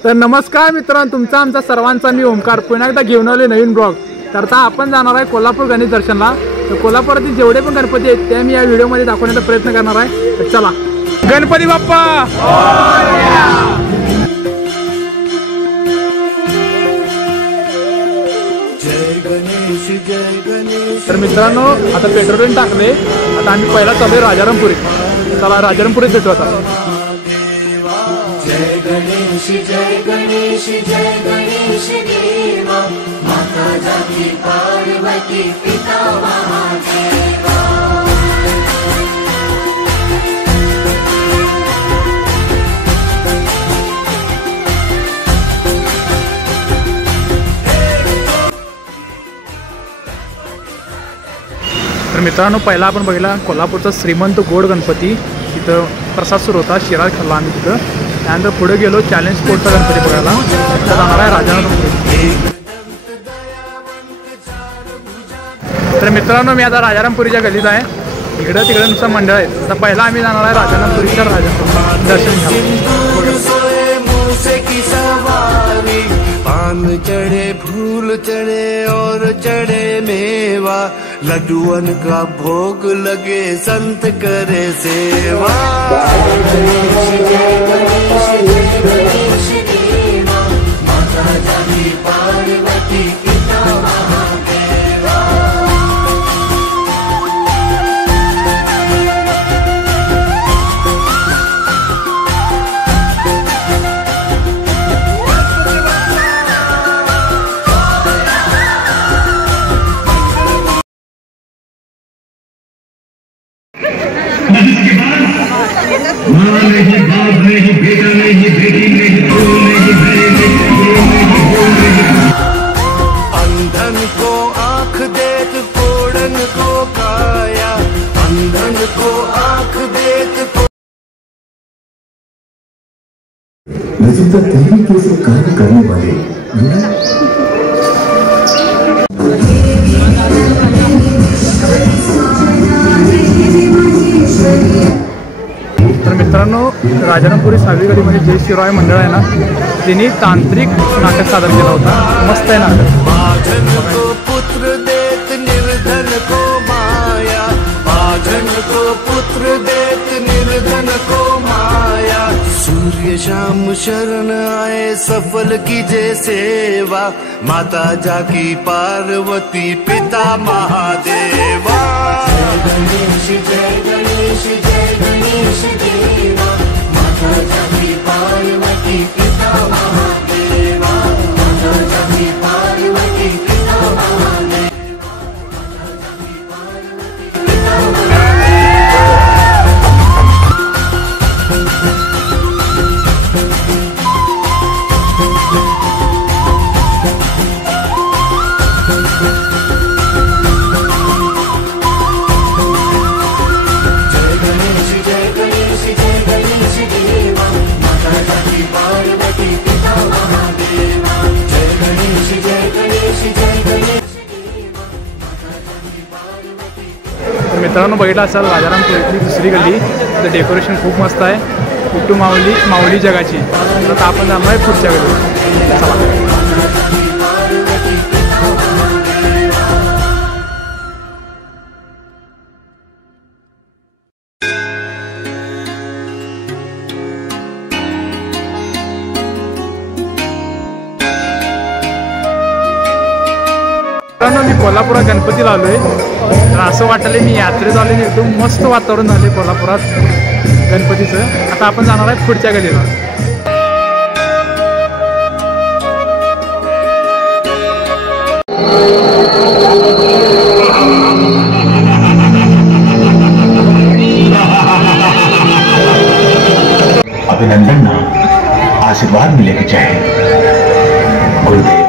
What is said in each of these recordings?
तर नमस्कार मित्रांनो, तुमचा आमचा सर्वांचा मी ओमकार पुन्हा एकदा घेऊन आले नवीन ब्लॉग। तर आता आपण जाणार आहे कोल्हापूर गणेश दर्शनला। तर कोल्हापुरातील जेवढे पण गणपती आहेत ते मी या व्हिडिओमध्ये दाखवण्याचा प्रयत्न करणार आहे। तर चला, गणपती बाप्पा तर मित्रांनो, आता पेट्रोल टाकले। आता आम्ही पहिला चालू राजारामपुरी। चला राजारामपुरीत भेटू आता। जय गणेश जय गणेश जय गणेश देवा, माता जाती पार्वती पिता महादेवा। तर मित्रांनो, पहिला आपण बघितला कोल्हापूरचा श्रीमंत गोड गणपती। तिथं प्रसाद सुरू होता, शिरा खाल्ला आम्ही तिथं। त्यानंतर पुढे गेलो चॅलेंज स्पोर्टचा गणपती बघायला। तिथं जाणार आहे राजारामपुरी। तर मित्रांनो, मी आता राजारामपुरीच्या गल्लीत आहे। इकडं तिकडे नुसतं मंडळ आहे। आता पहिला आम्ही जाणार आहे राजारामपुरीच्या दर्शन घ्यायला। पान चढ़े फूल चढ़े और चढ़े मेवा, लड्डुअन का भोग लगे संत करे सेवा। माता जाती पार्वती पिता महादेवा। माँ नहीं, बाप नहीं, बेटा नहीं, बेटी नहीं, फूल नहीं, भय नहीं, फूल नहीं। अंधन को आँख देत कोड़न को काया, अंधन को आँख देत। नजीक तरीके से कार्य करने वाले तर मित्रांनो, राजारामपुरी सावली गलीमध्ये जय शिवराय मंडळ आहे ना, त्यांनी तांत्रिक नाटक सादर केला होता। मस्त आहे नाटक। बाधन को पुत्र देत निर्धन को माया, बाधन को पुत्र देत निर्धन को माया। सूर्य शाम शरण आए सफल कीजे सेवा, माता जाकी पार्वती पिता महादेवा। जय गणेश जय गणेश जय गणेश देवा, माता जाती पार्वती पिता महादेवा। माता जाती पार्वती पिता महादेवा। माता जाती पार्वती पिता महादेवा। तर मित्रांनो, बघितलं असाल राजारामपुरीतली दुसरी गल्ली। तर डेकोरेशन खूप मस्त आहे। कुट्टू माऊली माऊली जगाची। तर आता आपण जाणार आहे पुढच्या गल्लीत। चला। मी कोल्हापुरात गणपतीला आलोय। तर असं वाटलं मी यात्रेत आले। एकदम मस्त वातावरण झाले कोल्हापुरात गणपतीचं। आता आपण जाणार आहे पुढच्या गल्लीला। अभिनंदन ना, आशीर्वाद मिलेगा चाहिए गुरुदेव।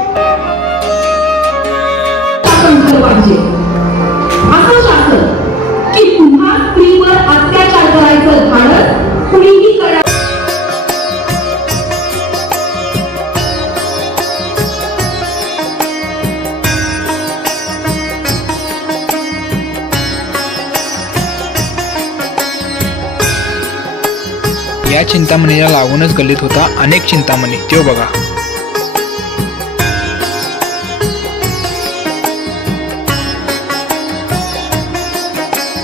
असं शासन की पुन्हा स्त्रीवर अत्याचार करायचं धाडस कुणीही करा। या चिंतामणीला लागूनच गल्लीत होता अनेक चिंतामणी, तो बघा.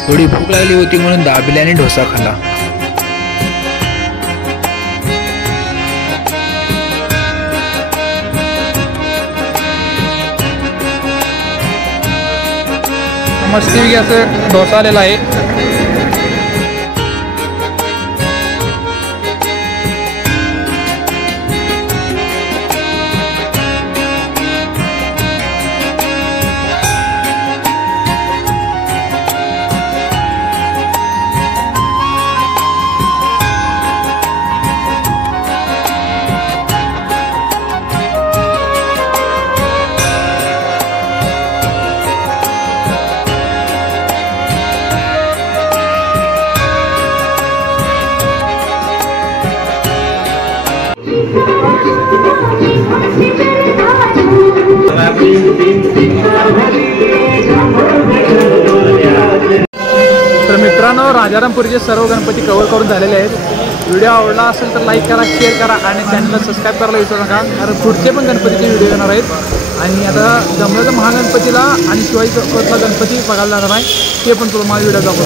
थोडी भूक लागली होती म्हणून दाबेल्याने डोसा खाल्ला. मस्तपैकी असं डोसा आलेला आहे. तर मित्रांनो, राजारामपुरीचे सर्व गणपती कव्हर करून झालेले आहेत. व्हिडिओ आवडला असेल तर लाईक करा, शेअर करा आणि चॅनलला सबस्क्राईब करायला विसरू नका, कारण पुढचे पण गणपतीचे व्हिडिओ येणार आहेत. आणि आता जमल्याचं महागणपतीला आणि शिवाजी चौकातला गणपती बघायला जाणार आहे, ते पण तुम्हाला व्हिडिओ दाखवतो.